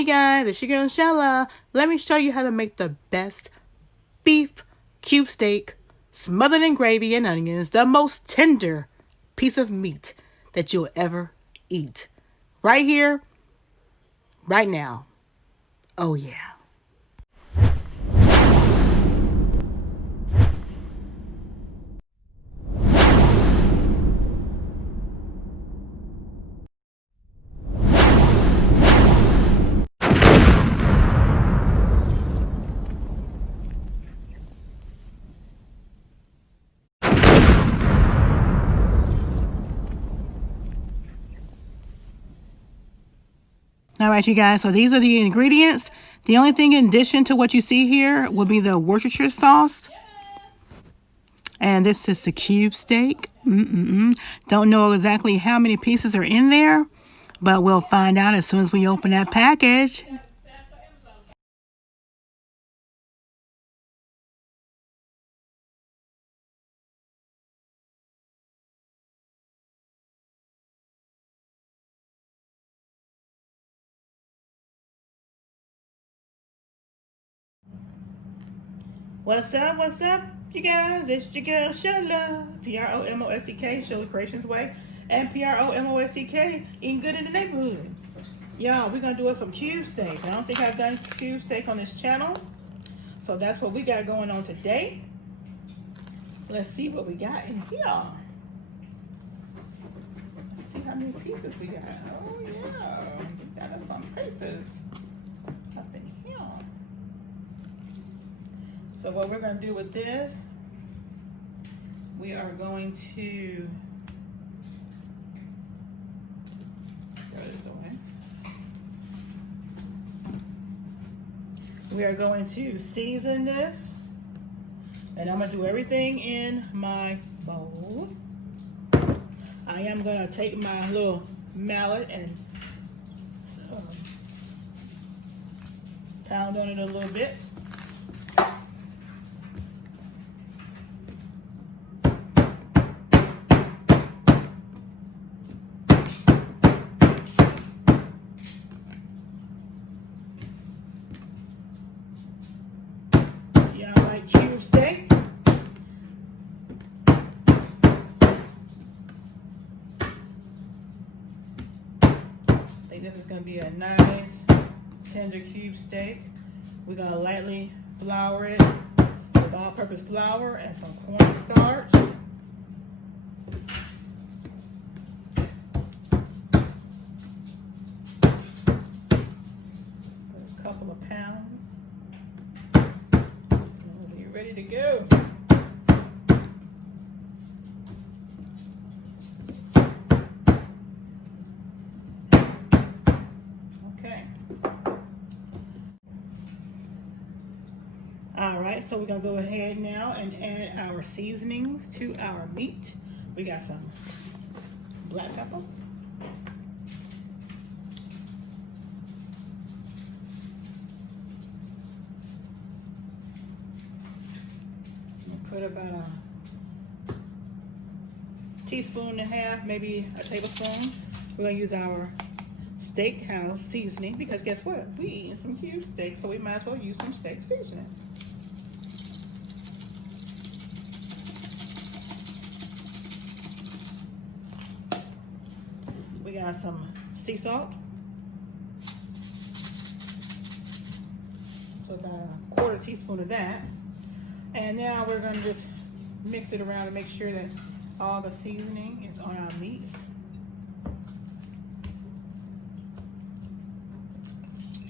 Hey guys, it's your girl Shella. Let me show you how to make the best beef cube steak smothered in gravy and onions, the most tender piece of meat that you'll ever eat. Right here, right now. Oh yeah. All right, you guys, so these are the ingredients. The only thing in addition to what you see here will be the Worcestershire sauce. And this is the cube steak. Don't know exactly how many pieces are in there, but we'll find out as soon as we open that package. What's up, you guys? It's your girl, Shola. PromoSTK, Shola Creations Way. And PromoSTK, eating good in the neighborhood. Y'all, we're going to do us some cube steak. I don't think I've done cube steak on this channel. So that's what we got going on today. Let's see what we got in here. Let's see how many pieces we got. Oh, yeah. We got us some pieces up in here. So what we're going to do with this, we are going to throw this away. We are going to season this, and I'm going to do everything in my bowl. I am going to take my little mallet and pound on it a little bit. Cube steak. I think this is going to be a nice tender cube steak. We're going to lightly flour it with all-purpose flour and some cornstarch. A couple of pounds. Ready to go. Okay. All right, so we're gonna go ahead now and add our seasonings to our meat. We got some black pepper. Put about a teaspoon and a half, maybe a tablespoon. We're gonna use our steakhouse seasoning because guess what? We eating some cube steak, so we might as well use some steak seasoning. We got some sea salt. So about a quarter teaspoon of that. And now we're going to just mix it around and make sure that all the seasoning is on our meats.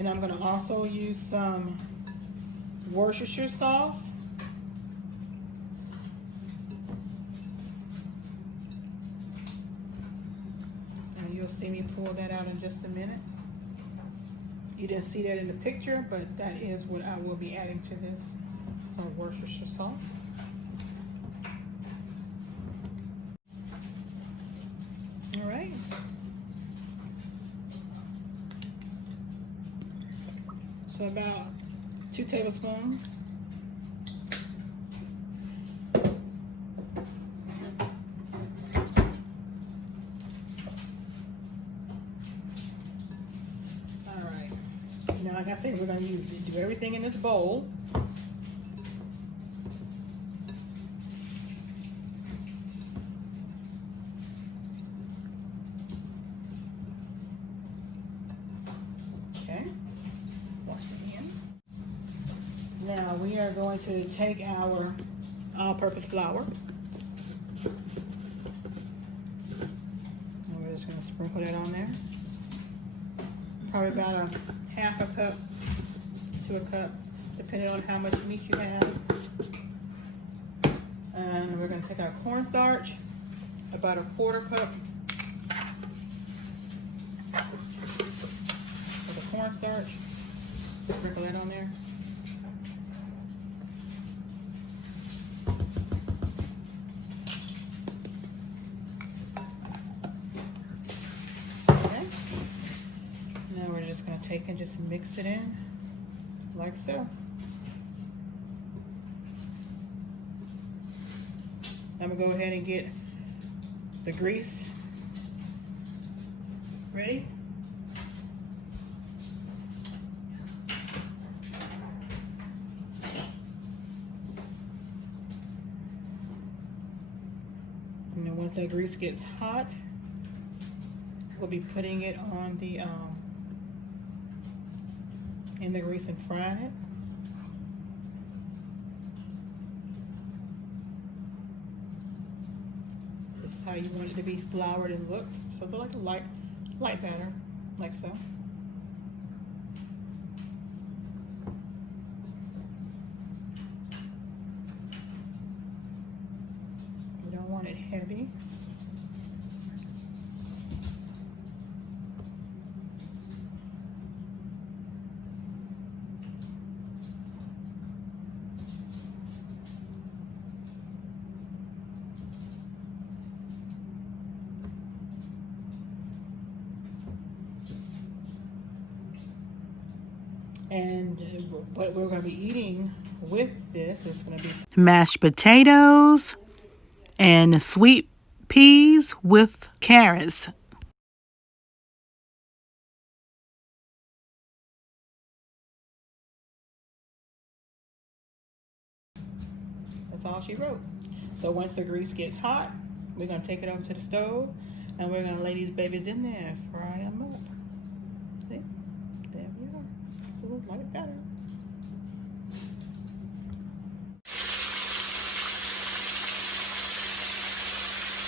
And I'm going to also use some Worcestershire sauce. And you'll see me pull that out in just a minute. You didn't see that in the picture, but that is what I will be adding to this. Some Worcestershire sauce. All right. So about 2 tablespoons. All right. Now, like I said, we're going to do everything in this bowl. Okay, wash the hands. Now we are going to take our all-purpose flour. And we're just going to sprinkle that on there. Probably about a half a cup to a cup, depending on how much meat you have. And we're going to take our cornstarch, about a quarter cup of the cornstarch. Sprinkle that on there. Okay. Now we're just going to take and just mix it in like so. I'm going to go ahead and get the grease ready. And then once that grease gets hot, we'll be putting it on the in the grease and frying it. This is how you want it to be floured and look. So they're like a light batter, like so. You don't want it heavy. And what we're going to be eating with this is going to be mashed potatoes and sweet peas with carrots. That's all she wrote. So once the grease gets hot, we're going to take it over to the stove and we're going to lay these babies in there and fry them up. See? There we are. So we'll light it better.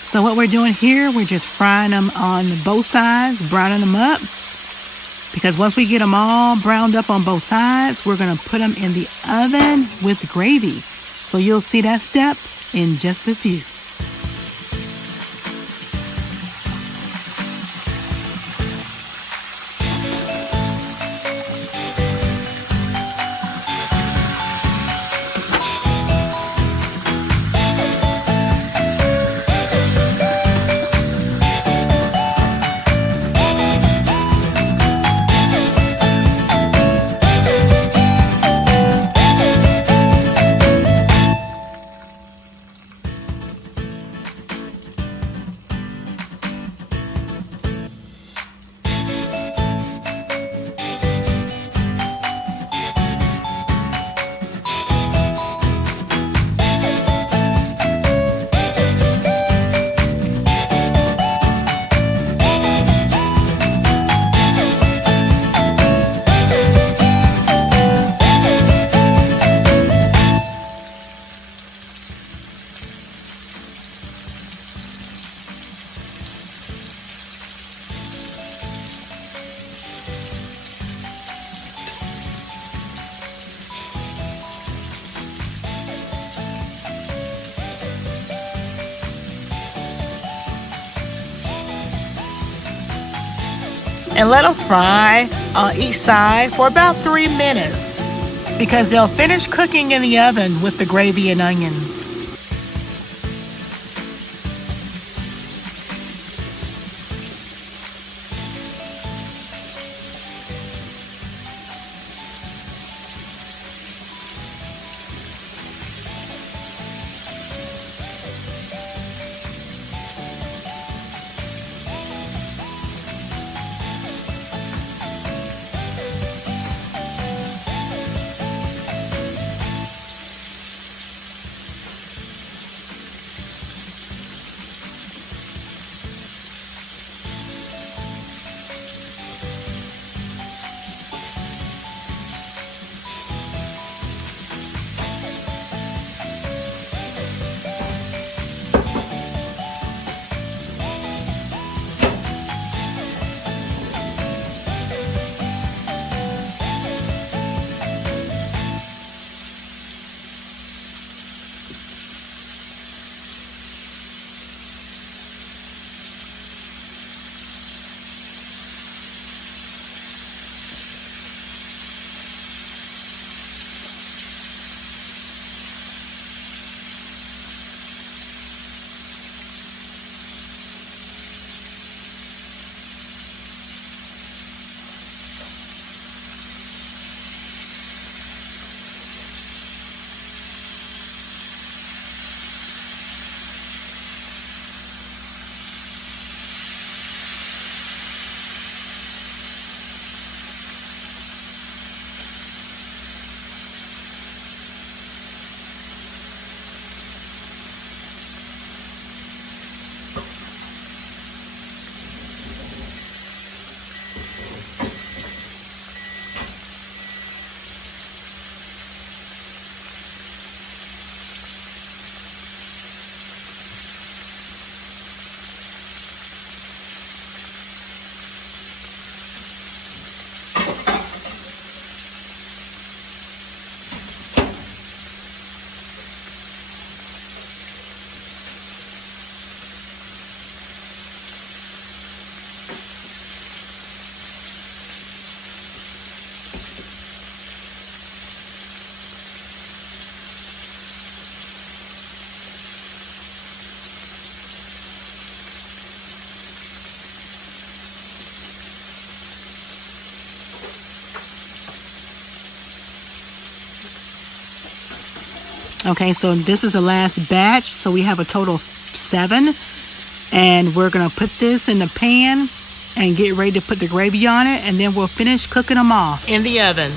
So what we're doing here, we're just frying them on both sides, browning them up. Because once we get them all browned up on both sides, we're going to put them in the oven with gravy. So you'll see that step in just a few. And let them fry on each side for about 3 minutes because they'll finish cooking in the oven with the gravy and onions. Okay, so this is the last batch. So we have a total of 7. And we're going to put this in the pan and get ready to put the gravy on it. And then we'll finish cooking them off in the oven.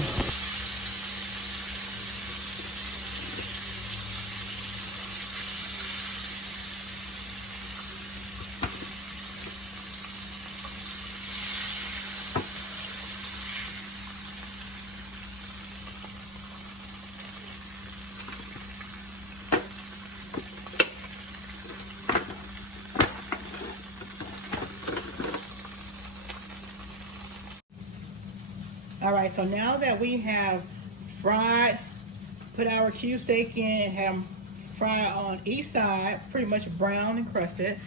All right, so now that we have put our cube steak in and have them fried on each side, pretty much brown and crusted.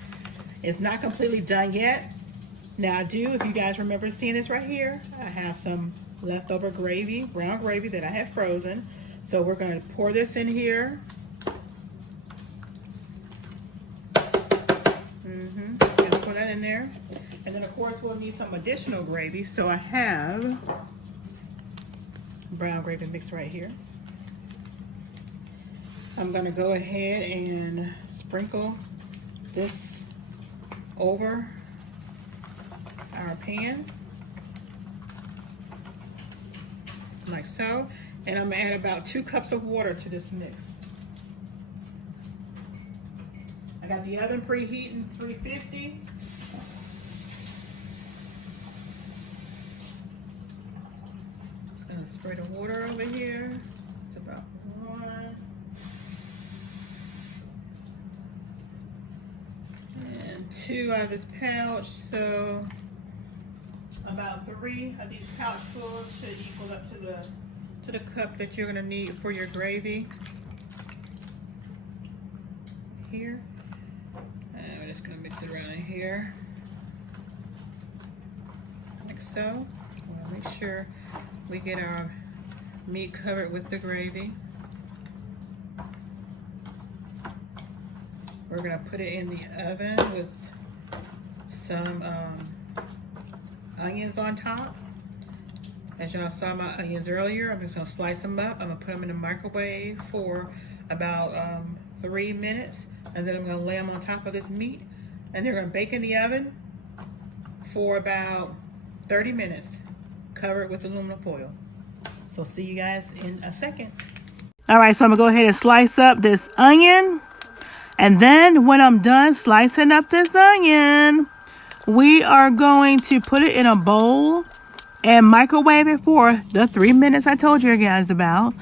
It's not completely done yet. Now I do, if you guys remember seeing this right here, I have some leftover gravy, brown gravy that I have frozen. So we're gonna pour this in here. Gonna pour that in there. And then of course we'll need some additional gravy. So I have brown gravy mix right here. I'm gonna go ahead and sprinkle this over our pan like so, and I'm gonna add about 2 cups of water to this mix. I got the oven preheating 350. Just gonna spray the water over here. It's about 1. And 2 out of this pouch, so about 3 of these pouchfuls should equal up to the cup that you're gonna need for your gravy. Here, and we're just gonna mix it around in here, like so. We'll make sure we get our meat covered with the gravy. We're gonna put it in the oven with some onions on top. As y'all saw my onions earlier, I'm just gonna slice them up. I'm gonna put them in the microwave for about 3 minutes, and then I'm gonna lay them on top of this meat, and they're gonna bake in the oven for about 30 minutes, covered with aluminum foil. So see you guys in a second. All right, so I'm gonna go ahead and slice up this onion. And then when I'm done slicing up this onion, we are going to put it in a bowl and microwave it for the 3 minutes I told you guys about.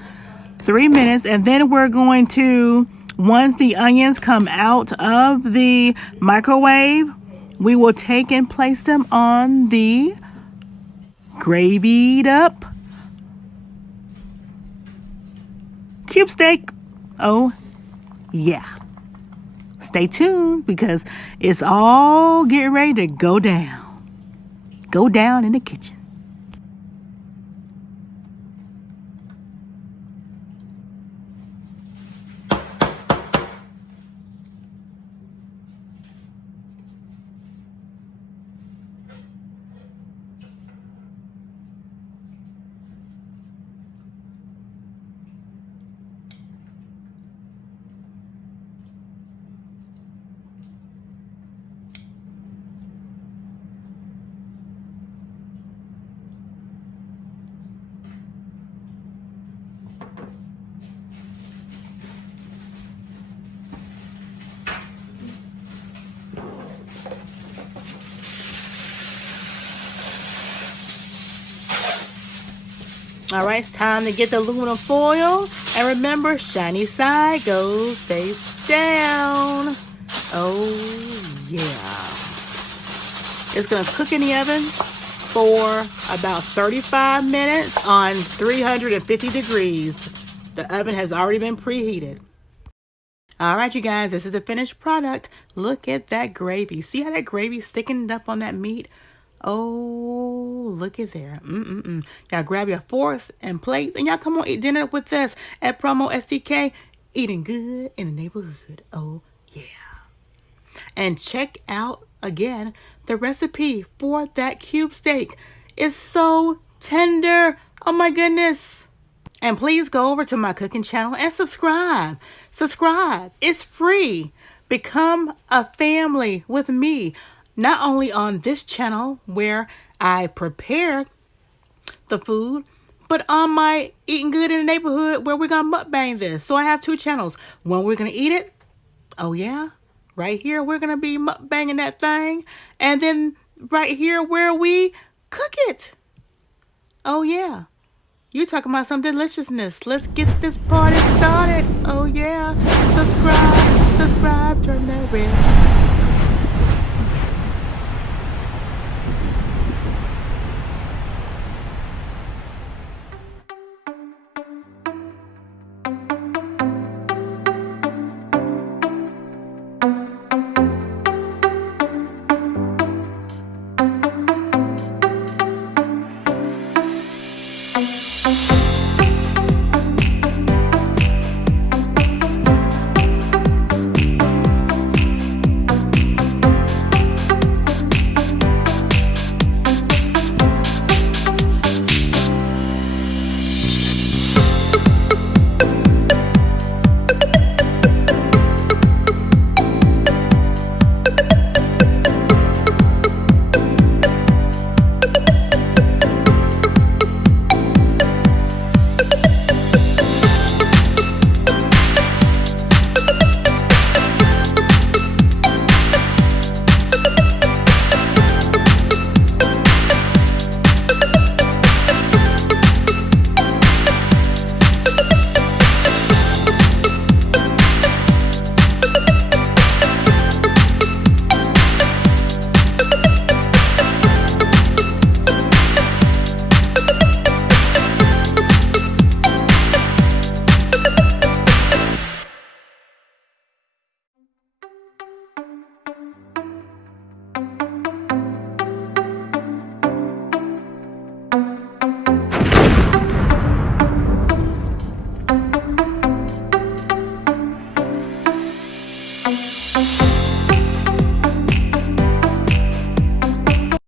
3 minutes. And then we're going to, once the onions come out of the microwave, we will take and place them on the gravied up cube steak. Oh, yeah. Stay tuned because it's all getting ready to go down. Go down in the kitchen. All right, it's time to get the aluminum foil. And remember, shiny side goes face down. Oh, yeah. It's going to cook in the oven for about 35 minutes on 350 degrees. The oven has already been preheated. All right, you guys, this is the finished product. Look at that gravy. See how that gravy's thickened up on that meat? Oh, look at there. Y'all grab your forks and plates and y'all come on eat dinner with us at PromoSTK. Eating good in the neighborhood. Oh, yeah. And check out, again, the recipe for that cube steak. It's so tender. Oh, my goodness. And please go over to my cooking channel and subscribe. Subscribe. It's free. Become a family with me. Not only on this channel where I prepare the food, but on my Eating Good in the Neighborhood where we're going to mukbang this. So I have 2 channels. One, we're going to eat it. Oh, yeah. Right here, we're going to be mukbanging that thing. And then right here where we cook it. Oh, yeah. You talking about some deliciousness. Let's get this party started. Oh, yeah. Subscribe, turn that red.